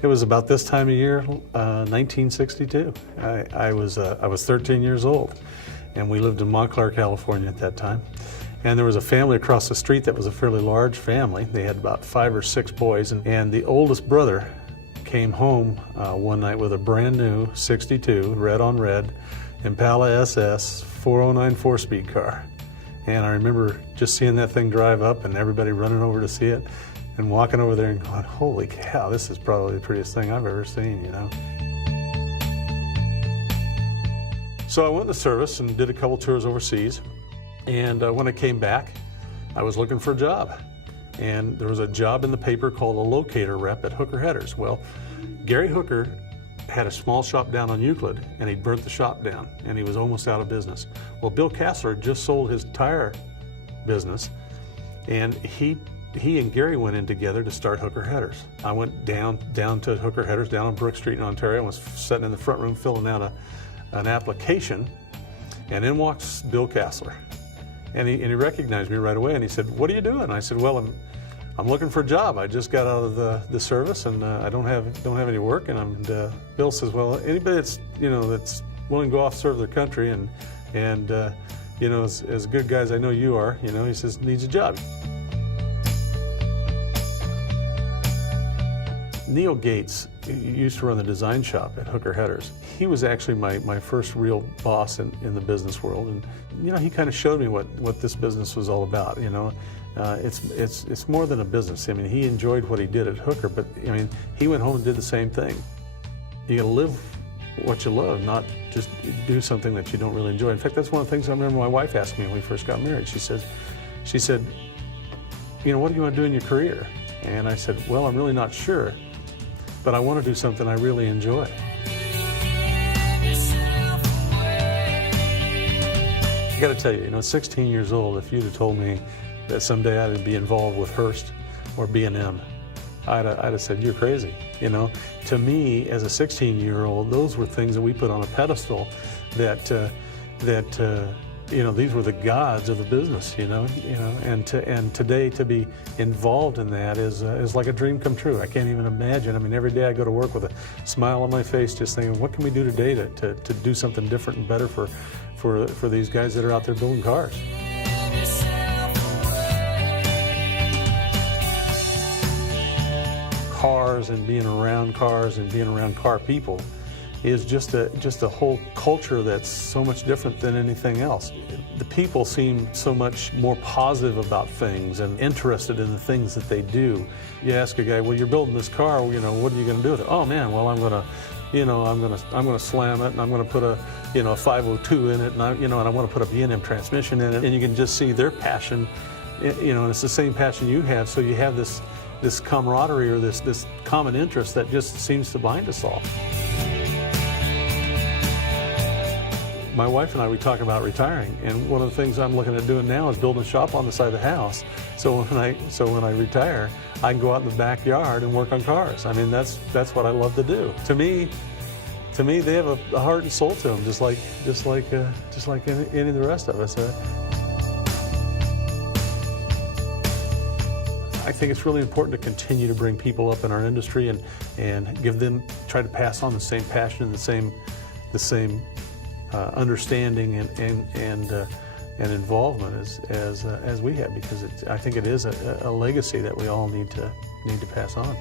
It was about this time of year, 1962. I was 13 years old, and we lived in Montclair, California at that time. And there was a family across the street that was a fairly large family. They had about 5 or 6 boys, and the oldest brother came home one night with a brand new 62, red on red, Impala SS 409 4-speed car. And I remember just seeing that thing drive up and everybody running over to see it and walking over there and going, holy cow, this is probably the prettiest thing I've ever seen, you know. So I went to service and did a couple tours overseas. And when I came back, I was looking for a job. And there was a job in the paper called a locator rep at Hooker Headers. Well, Gary Hooker had a small shop down on Euclid, and he burnt the shop down, and he was almost out of business. Well, Bill Kassler just sold his tire business, and he and Gary went in together to start Hooker Headers. I went down to Hooker Headers down on Brook Street in Ontario and was sitting in the front room filling out an application, and in walks Bill Kassler. And he recognized me right away, and he said, "What are you doing?" I said, "Well, I'm looking for a job. I just got out of the service, and I don't have any work." And Bill says, "Well, anybody that's that's willing to go off serve their country and as good guys I know you are, he says needs a job." Neil Gates used to run the design shop at Hooker Headers. He was actually my first real boss in the business world, and he kind of showed me what this business was all about. It's more than a business. I mean, he enjoyed what he did at Hooker, but I mean, he went home and did the same thing. You got to live what you love, not just do something that you don't really enjoy. In fact, that's one of the things I remember my wife asked me when we first got married. She said, "What do you want to do in your career?" And I said, "Well, I'm really not sure, but I want to do something I really enjoy." I got to tell you, 16 years old, if you'd have told me that someday I'd be involved with Hearst or B&M, I'd have said, "You're crazy." To me, as a 16-year-old, those were things that we put on a pedestal that these were the gods of the business, and today to be involved in that is like a dream come true. I can't even imagine. I mean, every day I go to work with a smile on my face, just thinking, what can we do today to do something different and better for these guys that are out there building cars. Cars and being around cars and being around car people is just a whole culture that's so much different than anything else. The people seem so much more positive about things and interested in the things that they do. You ask a guy, "Well, you're building this car, what are you going to do with it?" "Oh man, well, I'm going to slam it, and I'm going to put a 502 in it, and I want to put a B&M transmission in it." And you can just see their passion, and it's the same passion you have. So you have this camaraderie or this common interest that just seems to bind us all. My wife and I, we talk about retiring, and one of the things I'm looking at doing now is building a shop on the side of the house. So when I retire, I can go out in the backyard and work on cars. I mean, that's what I love to do. To me, they have a heart and soul to them, just like any of the rest of us. I think it's really important to continue to bring people up in our industry and try to pass on the same passion and the same understanding and involvement as we have, because I think it is a legacy that we all need to pass on.